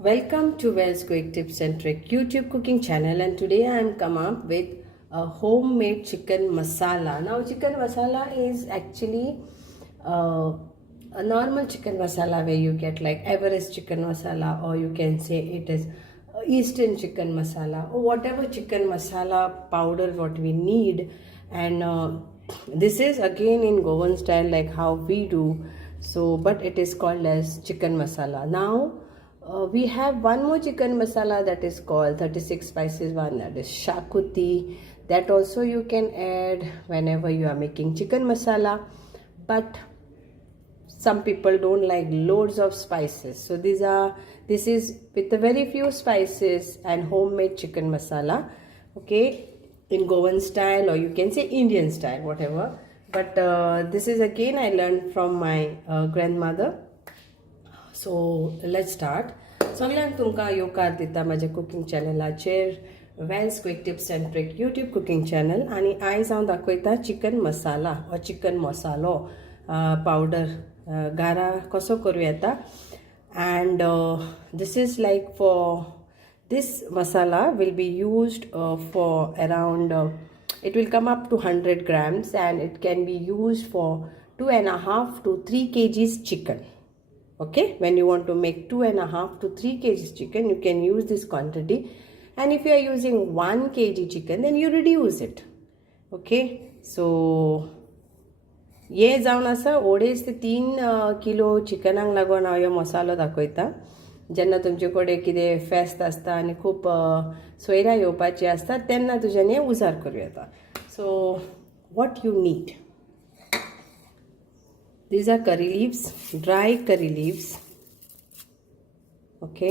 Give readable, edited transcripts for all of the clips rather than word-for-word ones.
Welcome to Wells Quick Tips and Trick YouTube cooking channel, and today I am come up with a homemade chicken masala. Now chicken masala is actually a normal chicken masala where you get like Everest chicken masala, or you can say it is Eastern chicken masala, or whatever chicken masala powder what we need. And this is again in Goan style like how we do, so but it is called as chicken masala. Now we have one more chicken masala that is called 36 spices one, that is Xacuti. That also you can add whenever you are making chicken masala, but some people don't like loads of spices, so this is with a very few spices and homemade chicken masala, okay, in Goan style, or you can say Indian style, whatever. But this is again I learned from my grandmother. So let's start. सगळ्यांक तुमकां येवकार दिता म्हाज्या cooking चॅनलाचेर, Wells quick tips and trick YouTube cooking channel. आनी आयज हांव दाखयता चिकन मसाला वा चिकन मसालो पावडर गारा कसो करूं येता. And this is like for this masala will be used for around it will come up to 100 grams, and it can be used for 2.5 to 3 kgs chicken. Okay, when you want to make 2.5 to 3 kgs chicken, you can use this quantity. And if you are using 1 kg chicken, then you reduce it. Okay, so ये जावन आसा ओडेज ते 3 kilo चिकनाक लागून हांव ह्यो मसालो दाखयता. जेन्ना तुमचे कडेन कितें फेस्त आसता आनी खूब सोयऱ्यां येवपाची आसता तेन्ना तुज्यान हें उजार करूं येता. So what you need: these are curry leaves, dry curry leaves, okay,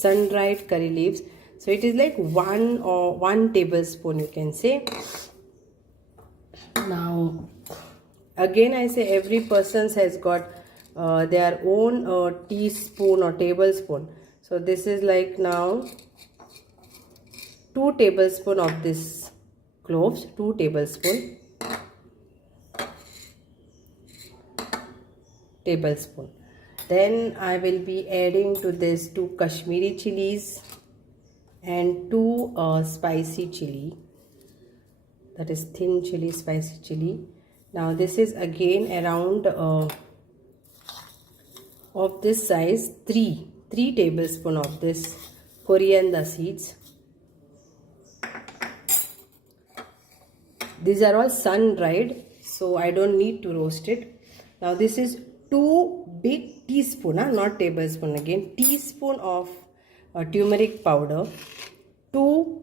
sun dried curry leaves. So it is like 1 tablespoon, you can say. Now again I say every person has got their own teaspoon or tablespoon. So this is like now 2 tablespoon of this cloves, 2 tablespoon. Then I will be adding to this 2 Kashmiri chilies and 2 spicy chili, that is thin chili, spicy chili. Now this is again around of this size 3 tablespoon of this coriander seeds. These are all sun dried, so I don't need to roast it. Now this is 2 big teaspoon, not tablespoon, again teaspoon of turmeric powder, 2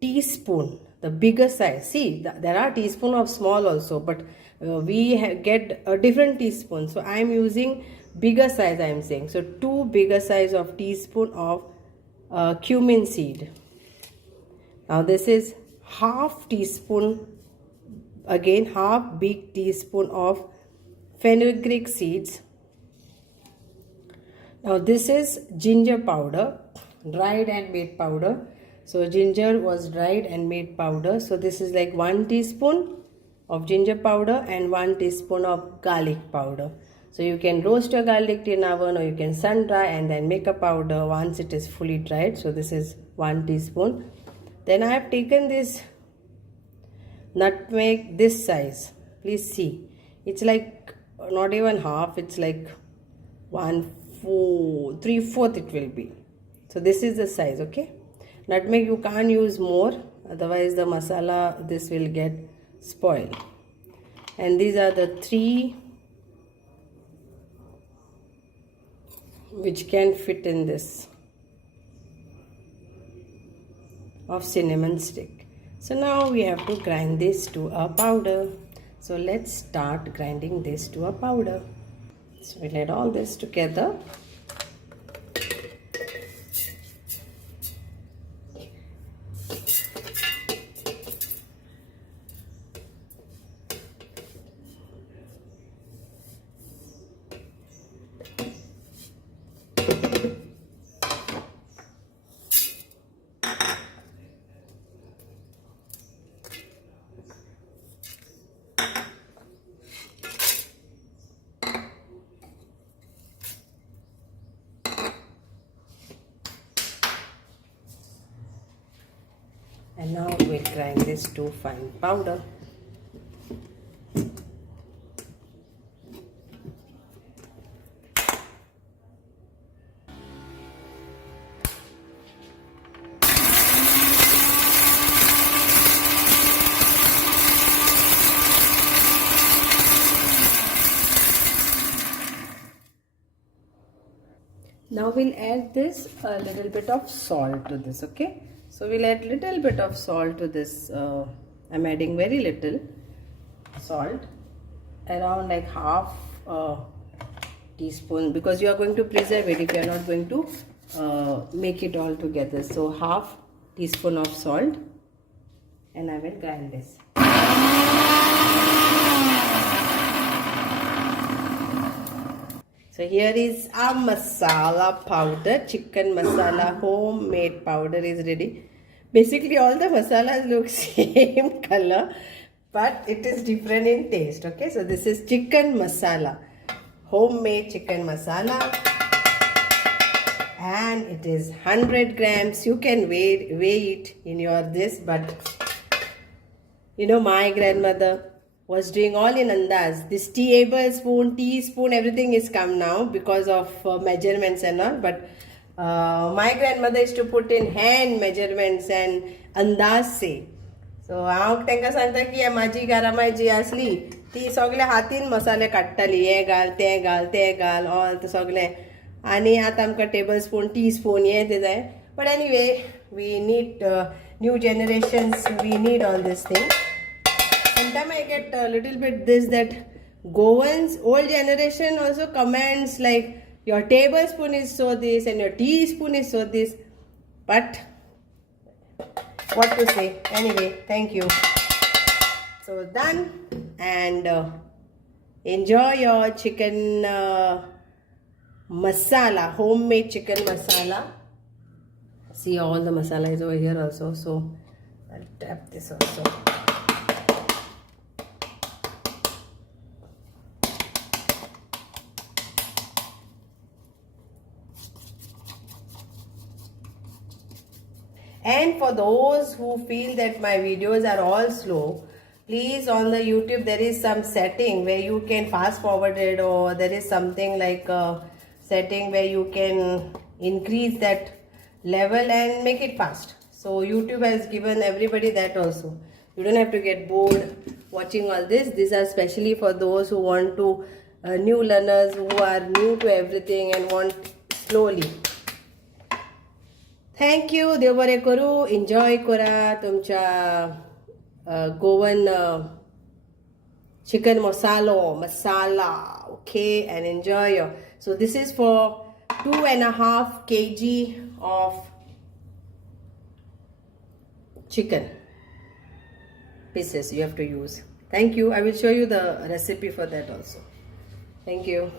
teaspoon, the bigger size. See, there are teaspoon of small also, but we get a different teaspoon, so I am using bigger size, I am saying. So 2 bigger size of teaspoon of cumin seed. Now this is half teaspoon, again half big teaspoon of fenugreek seeds. Now this is ginger powder, dried and made powder. So ginger was dried and made powder. So this is like 1 teaspoon of ginger powder and 1 teaspoon of garlic powder. So you can roast your garlic in oven, or you can sun dry and then make a powder once it is fully dried. So this is 1 teaspoon. Then I have taken this nutmeg, this size. Please see, it's like not even half, it's like 3/4 it will be. So this is the size, okay. Nutmeg you can't use more, otherwise the masala this will get spoiled. And these are the 3 which can fit in this of cinnamon stick. So now we have to grind this to a powder. So let's start grinding this to a powder. So we'll add all this together. And now we'll grind this to fine powder. Now we'll add this a little bit of salt to this, okay? So we'll add little bit of salt to this. I'm adding very little salt, around like half teaspoon, because you are going to preserve it if you are not going to make it all together. So half teaspoon of salt, and I will grind this. So here is our masala powder, chicken masala homemade powder is ready. Basically all the masalas look same color, but it is different in taste. Okay, so this is chicken masala, homemade chicken masala, and it is 100 grams. You can weigh it in your this, but you know my grandmother was doing all in andaz. This tablespoon, teaspoon, everything is come now because of measurements and all. But my grandmother used to put in hand measurements and andaz se. So हांव तांकां सांगता की माझी घरामाय जी आसली ती सगळे हातीन मसाले काडटाली, हे घाल ते घाल ऑल ते सगळे, आनी आतां आमकां टेबलस्पून टीस्पून हे ते जाय. But anyway we need new generations, we need all this thing. Sometimes I get a little bit this that Goan's old generation also comments like your tablespoon is so this and your teaspoon is so this, but what to say. Anyway, thank you. So done, and enjoy your chicken masala, homemade chicken masala. See, all the masala is over here also, so I'll tap this also. And for those who feel that my videos are all slow, please, on the YouTube there is some setting where you can fast forward it, or there is something like a setting where you can increase that level and make it fast. So YouTube has given everybody that also. You don't have to get bored watching all this. These are specially for those who want to, new learners who are new to everything and want slowly. Thank you. देव बरें करूं. Enjoy करा तुमच्या Goan chicken masala, okay, and enjoy your. So this is for 2.5 kg of chicken pieces you have to use. Thank you. I will show you the recipe for that also. Thank you.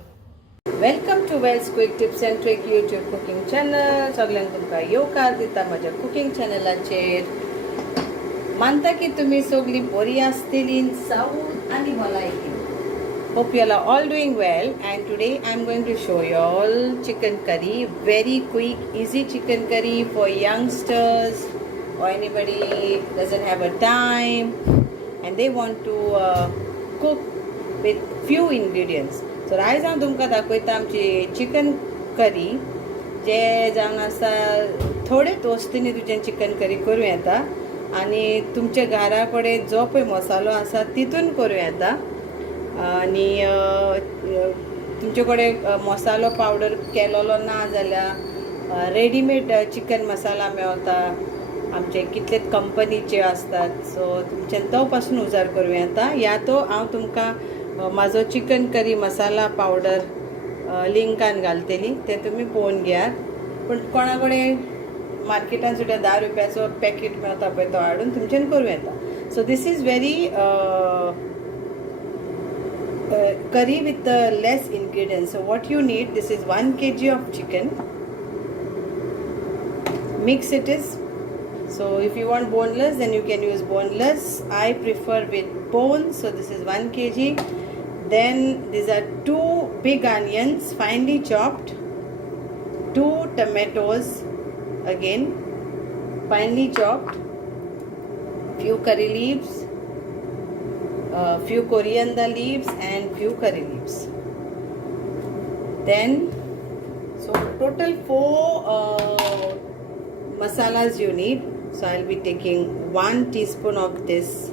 Welcome to Wells Quick Tips and Trick YouTube cooking channel. सगळ्यांक तुमकां येवकार दिता माझ्या cooking चॅनलाचेर. मानता की तुम्ही सगळी बरी आसतली साऊथ आणि भलायकी. Hope you are all doing well, and today I am going to show you all chicken curry. Very quick, easy chicken curry for youngsters or anybody doesn't have a time and they want to cook with few ingredients. So आयज हांव तुमकां दाखयता आमची chicken curry, जे जावन आसा थोडे तोस्तीनी तुजें chicken curry करूं येता, आनी तुमच्या घरा कडेन जो पळय मसालो आसा तितून करूं येता. आनी तुमचे कडेन मसालो पावडर केलेलो ना जाल्यार रेडीमेड चिकन मसाला मेळटा, आमचे कितलेच कंपनीचे असतात. सो तुमच्यान तो पासून उजार करूं येता. या तो हांव तुमकां माझो चिकन करी मसाला पावडर लिंकान घालतली, ते तुम्ही पळोवन घेयात. पण कोणा कडेन मार्केटान सुद्दां 10 रुपयाचो पॅकेट मेळटा पळय तो हाडून तुमच्यान करूं येता. So this is very curry with less ingredients. So what you need, this is 1 kg of chicken. Mix it is. So if you want boneless, then you can use boneless. I prefer with bones. So this is 1 kg. Then these are 2 big onions finely chopped, 2 tomatoes again finely chopped, few curry leaves, few coriander leaves and few curry leaves. Then, so total 4 masalas you need. So I'll be taking 1 teaspoon of this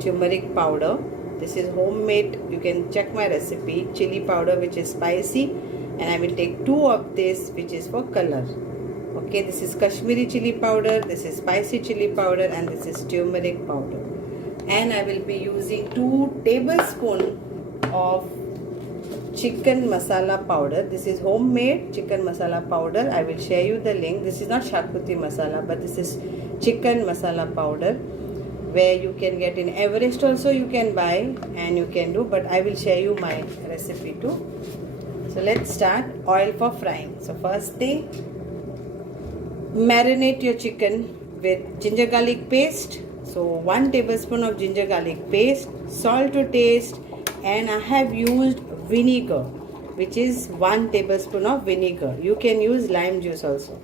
turmeric powder. This is homemade, you can check my recipe. Chili powder which is spicy, and I will take 2 of this which is for color. Okay, this is Kashmiri chili powder, this is spicy chili powder, and this is turmeric powder. And I will be using 2 tablespoons of chicken masala powder. This is homemade chicken masala powder. I will share you the link. This is not Xacuti masala, but this is chicken masala powder, where you can get in Everest also you can buy and you can do, but I will share you my recipe too. So let's start. Oil for frying. So first thing, marinate your chicken with ginger garlic paste. So 1 tablespoon of ginger garlic paste, salt to taste, and I have used vinegar, which is 1 tablespoon of vinegar. You can use lime juice also.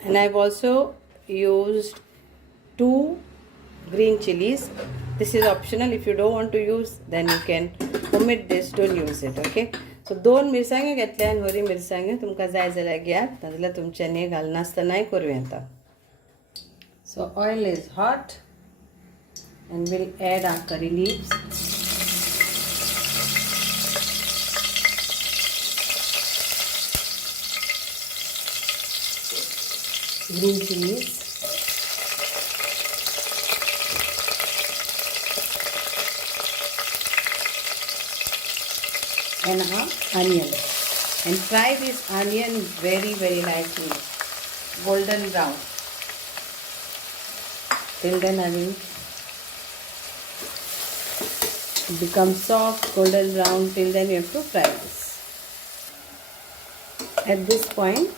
And I've also used 2 green chilies. This is optional. If you don't want to use, then you can omit this, don't use it. Okay. So 2 मिरसांगे घेतल्या आणि हरी मिरसांगे तुमका जाय जाल्यार घेयात, नाजाल्यार तुमच्यानी घालनासतना करूं येता. So oil is hot and we'll add our curry leaves. Green chilies. And onion, and fry this onion very nicely, golden brown. Till then I will become soft, golden brown. Till then you have to fry this. At this point,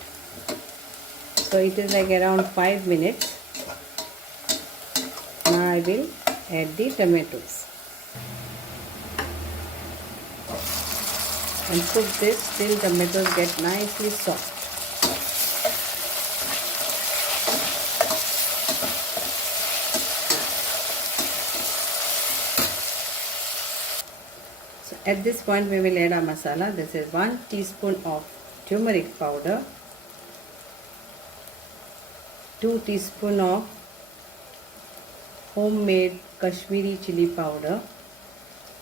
so it is like around 5 minutes. Now I will add the tomatoes. And cook this till tomatoes get nicely soft. So at this point we will add our masala. This is 1 teaspoon of turmeric powder, 2 teaspoon of homemade Kashmiri chili powder,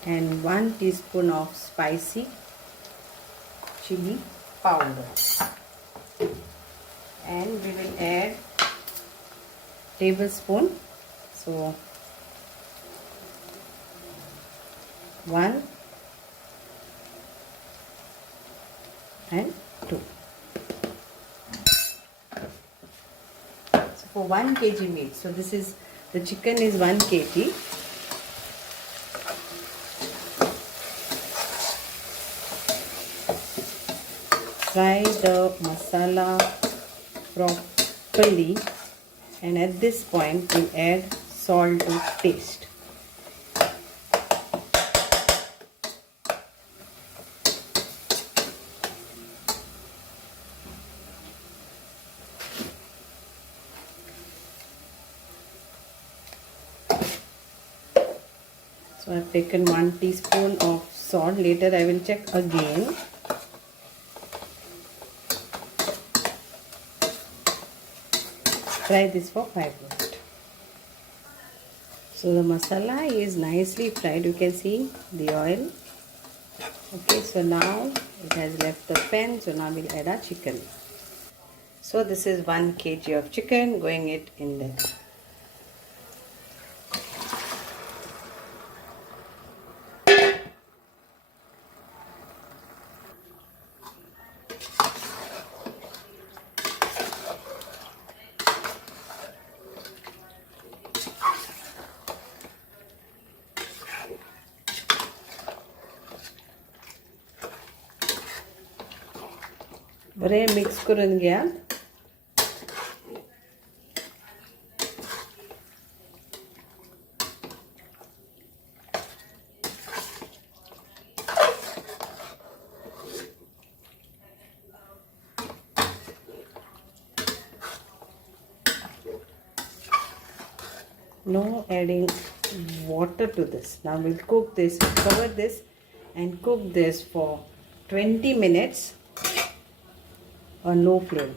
and 1 teaspoon of spicy chili powder, and we will add tablespoon. So 1 and 2. So for 1 kg meat, so this is, the chicken is 1 kg. Fry the masala properly, and at this point we add salt to taste. So I have taken 1 teaspoon of salt. Later I will check again. Fry this for 5 minutes. So the masala is nicely fried. You can see the oil. Okay, so now it has left the pan. So now we'll add our chicken. So this is 1 kg of chicken, going it in there. बरे mix करून घ्या. No adding water to this. Now we'll cook this, cover this and cook this for 20 minutes on low flame.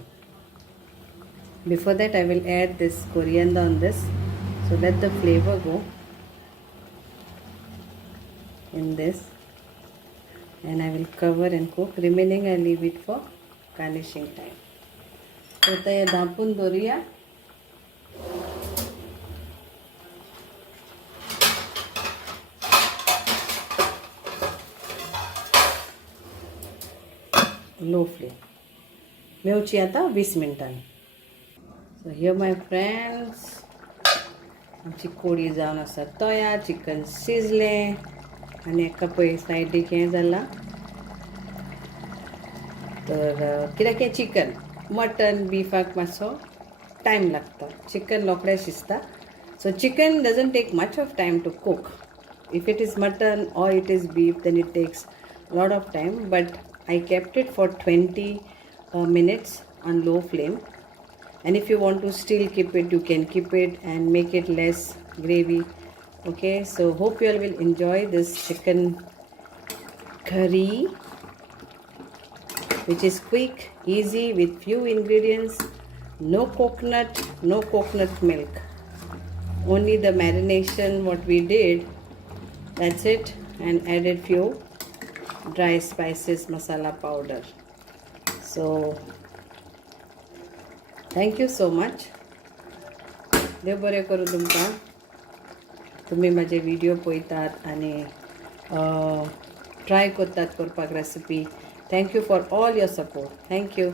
Before that I will add this coriander on this, so let the flavor go in this, and I will cover and cook. Remaining I leave it for garnishing time. So आता दापून दवरुया. Low flame मेवची आता 20 मिनटांनी. So here my friends, आमची कोडी जावन आसा तयार. Chicken शिजलें आनी एका पळय सायडीक हें जालां. तर कित्याक हें चिकन, मटन बिफाक मातसो टायम लागता. चिकन रोखडें शिजता. So chicken doesn't take much of time to cook. If it is mutton or it is beef, then it takes a lot of time. But I kept it for 20 minutes on low flame. And if you want to still keep it, you can keep it and make it less gravy. Okay, so hope you all will enjoy this chicken curry, which is quick, easy with few ingredients. No coconut, no coconut milk. Only the marination what we did, that's it, and added few dry spices, masala powder. So thank you so much. देव बरें करूं तुमकां. तुम्ही माझे video पळयतात आनी try करतात करपाक recipe. Thank you for all your support. Thank you.